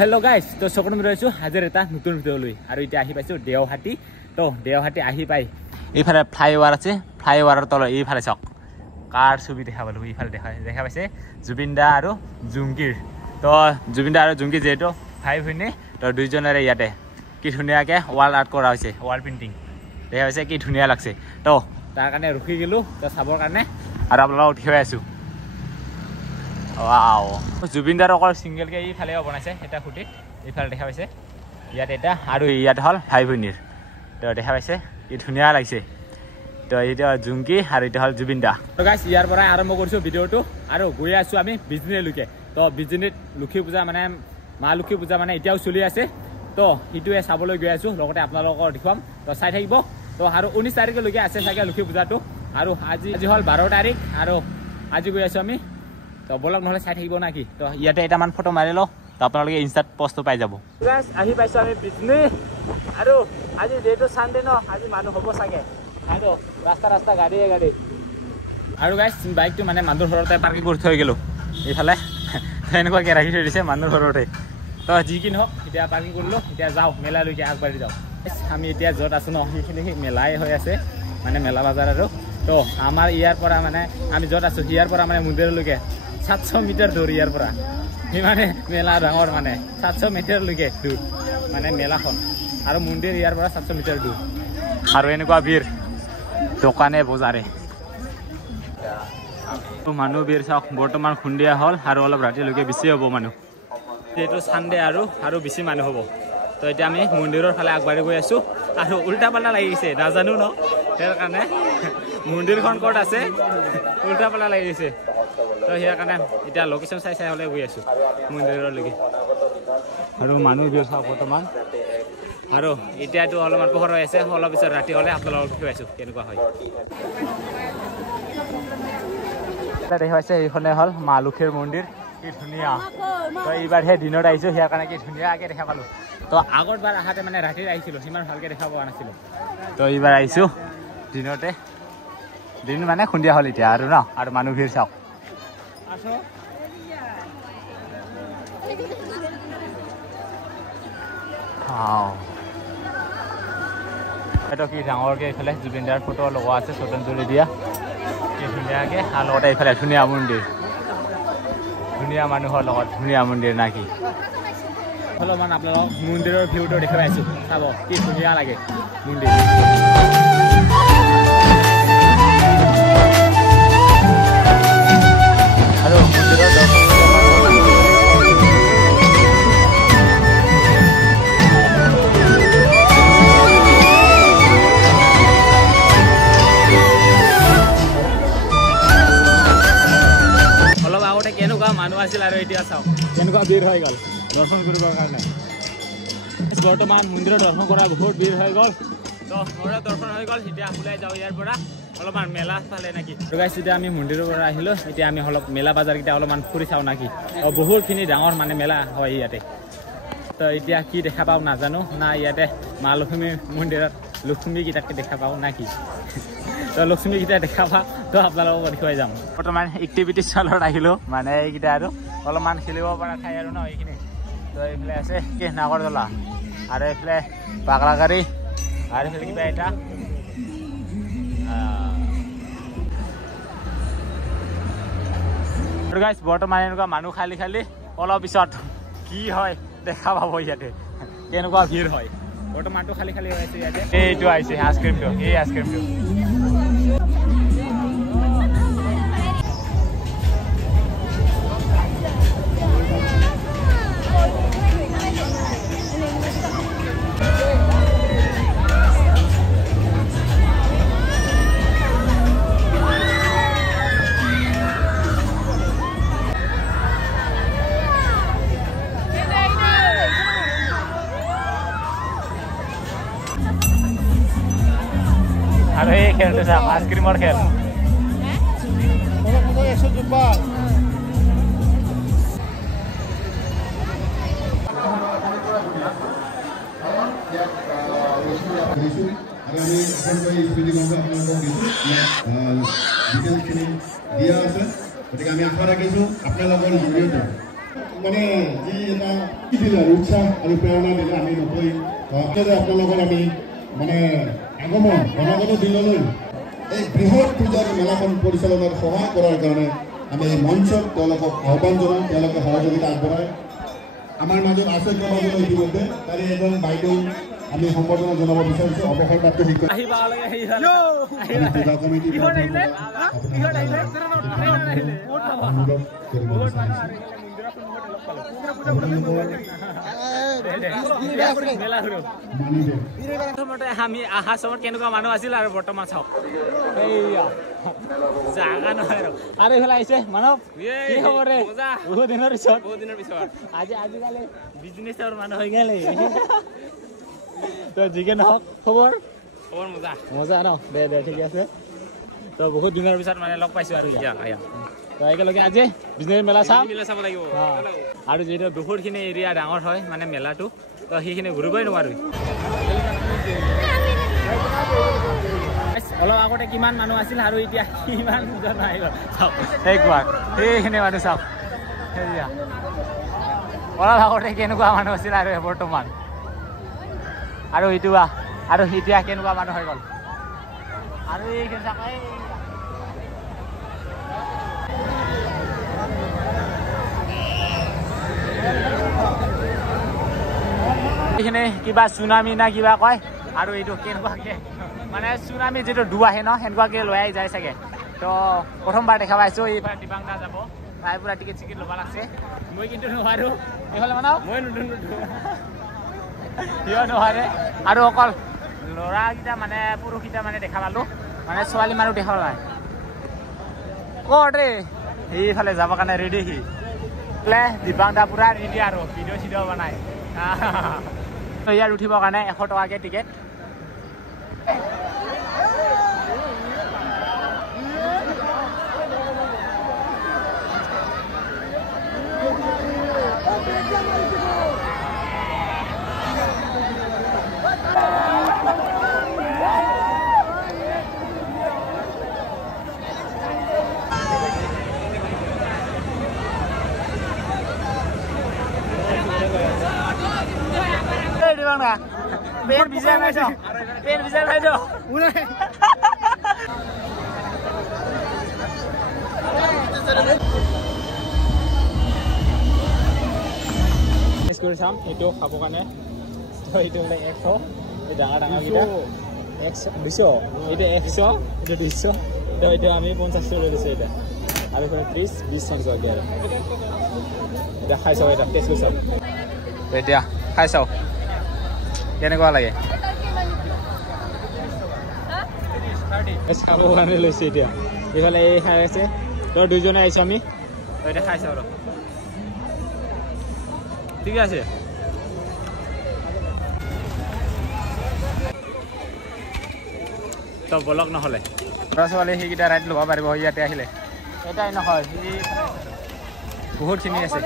hello' guys তো চকন মিলাই আছো হাজাৰ এটা নতুন ভিডিঅ' লৈ আৰু এতিয়া আহি পাইছো দেওহাটি তো দেওহাটি আহি পাই এইফালে ফ্লাইঅভাৰ আছে ফ্লাইঅভাৰৰ তলত এইফালে চাওক কাৰ ছবি দেখা পালো এইফালে দেখা পাইছে জুবিন দা আৰু জুংকিৰ তো জুবিন দা আৰু জুংকি যেহেতু ভাই ভনী তো দুইজনৰে ইয়াতে কি ধুনীয়াকৈ ৱাল আৰ্ট কৰা হৈছে ৱাল পেইণ্টিং দেখা পাইছে কি ধুনীয়া লাগছে তো তাৰ কাৰণে ৰখি গ'লোঁ তো চাবৰ কাৰণে আৰু আপোনালোকক উঠি আছো ওৱাও জুবিন দাৰ অকল সিঙ্গেলকে এইফালে বনাইছে এটা খুঁটিত এইফালে দেখা পাইছে ইয়াত এটা আৰু ইয়াত হ'ল ভাই ভনীৰ তো দেখা পাইছে কি ধুনীয়া লাগিছে তো এইটো জুংকি আৰু এইটো হ'ল জুবিন দা তো গাইছ ইয়াৰ পৰা আৰম্ভ কৰিছোঁ ভিডিঅ'টো আৰু গৈ আছোঁ আমি বিজনীলৈকে তো বিজনীত লক্ষী পূজা মানে মা লক্ষী পূজা মানে এতিয়াও চলি আছে তো সেইটোৱে চাবলৈ গৈ আছোঁ লগতে আপোনালোকক দেখুৱাম তো চাই থাকিব তো আৰু 19 তাৰিখলৈকে আছে চাগে লক্ষী পূজাটো আৰু আজি হ'ল 12 তাৰিখ আৰু আজি গৈ আছোঁ আমি তো বলক নহলে চাই থাকিব নাকি তো ইয়াতে এটামান ফটো মাৰি লওঁ তো আপোনালোকে ইনষ্টাত পোষ্টটো পাই যাব গাইছ আহি পাইছোঁ আমি বিজনী আৰু আজি ডেটো সানডে ন আজি মানুহ হ'ব চাগে আৰু ৰাস্তা গাড়ী আৰু গাইছ বাইকটো মানে মানুহৰ ঘৰতে পাৰ্কিং কৰি থৈ গ'লোঁ এইফালে এনেকুৱাকৈ ৰাখি থৈ দিছে মানুহৰ ঘৰতে তো যি কি নহওক এতিয়া পাৰ্কিং কৰিলোঁ এতিয়া যাওঁ মেলালৈকে আগবাঢ়ি যাওঁ আমি এতিয়া য'ত আছোঁ ন সেইখিনি মেলাই হৈ আছে মানে মেলা বজাৰ আৰু তো আমাৰ ইয়াৰ পৰা মানে আমি য'ত আছোঁ ইয়াৰ পৰা মানে মন্দিৰলৈকে 700 মিটাৰ দূৰ ইয়াৰ পৰা মানে মেলা ডাঙৰ মানে 700 মিটাৰলৈকে দূৰ মানে মেলাখন আৰু মন্দিৰ ইয়াৰ পৰা 700 মিটাৰ দূৰ আৰু এনেকুৱা ভিৰ দোকানে বজাৰে মানুহ ভিৰ চাওক বৰ্তমান সন্ধিয়া হ'ল আৰু অলপ ৰাতিলৈকে বেছি হ'ব মানুহ এইটো চানডে আৰু বেছি মানুহ হ'ব তো এতিয়া আমি মন্দিৰৰ ফালে আগবাঢ়ি গৈ আছোঁ আৰু উল্টা পাল্টা লাগিছে নাজানো ন তাৰ কাৰণে মন্দিৰখন ক'ত আছে উল্টা পাল্টা লাগিছে তো ইয়াৰ কাৰণে এতিয়া লোকেশ্যন চাই হ'লে গৈ আছোঁ মন্দিৰলৈকে আৰু মানুহ ভিৰ চাওক বৰ্তমান আৰু এতিয়াতো অলপমান পোহৰ হৈ আছে অলপ পিছত ৰাতি হ'লে আপোনালোকক দেখুৱাই আছোঁ কেনেকুৱা হয় দেখা পাইছে এইখনে হ'ল মা লক্ষীৰ মন্দিৰ কি ধুনীয়া তো এইবাৰহে দিনত আহিছোঁ ইয়াৰ কাৰণে কি ধুনীয়াকৈ দেখা পালোঁ তো আগৰবাৰ আহাতে মানে ৰাতি আহিছিলোঁ সিমান ভালকৈ দেখা পোৱা নাছিলোঁ তো এইবাৰ আহিছোঁ দিনতে দিন মানে সন্ধিয়া হ'ল এতিয়া আৰু ন আৰু মানুহ ভিৰ চাওক এইটো কি ডাঙৰকৈ এইফালে জুবিন দাৰ ফটো লগোৱা আছে শ্ৰদ্ধাঞ্জলি দিয়া কি ধুনীয়াকৈ আৰু লগতে এইফালে ধুনীয়া মন্দিৰ ধুনীয়া মানুহৰ লগত ধুনীয়া মন্দিৰ না কি অলপমান আপোনালোকক মন্দিৰৰ ভিউটো দেখাই আছোঁ চাব কি ধুনীয়া লাগে মন্দিৰ আৰু মন্দিৰৰ অলপ আগতে কেনেকুৱা মানুহ আছিল আৰু এতিয়া চাওক কেনেকুৱা ভিৰ হৈ গ'ল দৰ্শন কৰিবৰ কাৰণে বৰ্তমান মন্দিৰৰ দৰ্শন কৰা বহুত ভিৰ হৈ গ'ল তো মোৰ দৰ্শন হৈ গ'ল এতিয়া ওলাই যাওঁ ইয়াৰ পৰা অলপমান মেলা ফালে নাকি গাইছ এতিয়া আমি মন্দিৰৰ পৰা আহিলোঁ এতিয়া আমি অলপ মেলা বজাৰকেইটা অলপমান ফুৰি চাওঁ নাকি বহুতখিনি ডাঙৰ মানে মেলা হয় ইয়াতে তো এতিয়া কি দেখা পাওঁ নাজানো না ইয়াতে মা লক্ষ্মী মন্দিৰত লক্ষ্মীকেইটাকে দেখা পাওঁ নাকি তো লক্ষ্মীকেইটা দেখা পাওঁ তো আপোনালোকক দেখুৱাই যাম বৰ্তমান এক্টিভিটি ষ্টলত আহিলোঁ মানে এইকেইটা আৰু অলপমান খেলিব পৰা ঠাই আৰু ন এইখিনি তো এইফালে আছে কি নাগৰদলা আৰু এইফালে পাগলাগাড়ী আৰু এইফালে কিবা এটা গাইছ বৰ্তমান এনেকুৱা মানুহ খালী অলপ পিছত কি হয় দেখা পাব ইয়াতে কেনেকুৱা ভিৰ হয় বৰ্তমানটো খালী হৈ আছে ইয়াতে এইটো আহিছে আইচক্ৰীমটো এই আইচক্ৰীমটো আৰু এই খেলটো চাওক আইচক্ৰীমৰ খেল গতিকে আমি আশা ৰাখিছোঁ আপোনালোকৰ জৰিয়তে মানে যি এটা কি দিলে আৰু উৎসাহ আৰু প্ৰেৰণা দিলে আমি নকৈ আপোনালোকৰ আমি মানে আগমন অনাগত দিনলৈ এই বৃহৎ পূজাৰ মেলাখন পৰিচালনাত সহায় কৰাৰ কাৰণে আমি এই মঞ্চত তেওঁলোকক আহ্বান জনাওঁ তেওঁলোকে সহযোগিতা আগবঢ়ায় আমাৰ মাজত আছে মাজলৈ ইতিমধ্যে তাৰে এজন বাইদেউ আমি সম্বৰ্ধনা জনাব বিচাৰিছোঁ অৱসৰপ্ৰাপ্ত শিক্ষক পূজা কমিটি আমি আহা সময়ত কেনেকুৱা মানুহ আছিল আৰু বৰ্তমান চাওক জাগা নহয় আৰু এইফালে আহিছে মানৱ কি খবৰ ৰে বহুত দিনৰ পিছত আজিকালি বিজনেছৰ মানুহ হৈ গ'লে তো যিকে নহওক খবৰ মজা ন দে ঠিকে আছে তো বহুত দিনৰ পিছত মানে লগ পাইছোঁ আৰু তো একেলগে আজি বিজনেছ মেলা চাব লাগিব আৰু যিহেতু বহুতখিনি এৰিয়া ডাঙৰ হয় মানে মেলাটো তো সেইখিনি ঘূৰিবই নোৱাৰোঁ অলপ আগতে কিমান মানুহ আছিল আৰু এতিয়া কিমান আহিব চাওক সেইখিনি মানুহ চাওক সেয়া অলপ আগতে কেনেকুৱা মানুহ আছিল আৰু বৰ্তমান আৰু এইটো আৰু এতিয়া কেনেকুৱা মানুহ হৈ গ'ল আৰু এইখিনি চাওক এইখিনি কিবা চুনামি না কিবা কয় আৰু এইটো কেনেকুৱাকৈ মানে চুনামি যিটো ডুব আহে ন সেনেকুৱাকৈ লৈ আহি যায় চাগে তো প্ৰথমবাৰ দেখা পাইছোঁ এইফালে দিবাংদা যাব তাই পুৰা টিকেট চিকেট ল'ব লাগছে মই কিন্তু নোৱাৰোঁ এইফালে মানে মই সিও নোৱাৰে আৰু অকল ল'ৰাকেইটা মানে পুৰুষকেইটা মানে দেখা পালোঁ মানে ছোৱালী মানুহ দেখা নাই ক'ত ৰে সেইফালে যাবৰ কাৰণে ৰেডি সি বোলে দিবাংদা পুৰা ৰেডি আৰু ভিডিঅ' চিডিঅ' বনাই ইয়াত উঠিবৰ কাৰণে 100 টকাকৈ টিকেট पेन भिजाइ माइछ কৰি চাম এইটো খাবৰ কাৰণে এইটো হ'লে 100 এই ডাঙৰ ডাঙৰকেইটা 200 এইটো 100 এইটো 200 তো এইটো আমি 50 টকা লৈছোঁ এতিয়া আৰু 30 20 টকা আৰু এতিয়া খাই চাওঁ এটা টেষ্ট কৰি চাওঁ এতিয়া খাই চাওঁ কেনেকুৱা লাগে চাব কাৰণে লৈছোঁ এতিয়া এইফালে এই খাই আছে তো দুইজনে আহিছোঁ আমি তো এতিয়া খাই চাওঁ আৰু ঠিক আছে তো বলক নহ'লে ল'ৰা ছোৱালী সেইকেইটা ৰাইড ল'ব পাৰিব ইয়াতে আহিলে এটাই নহয় সি বহুতখিনি আছে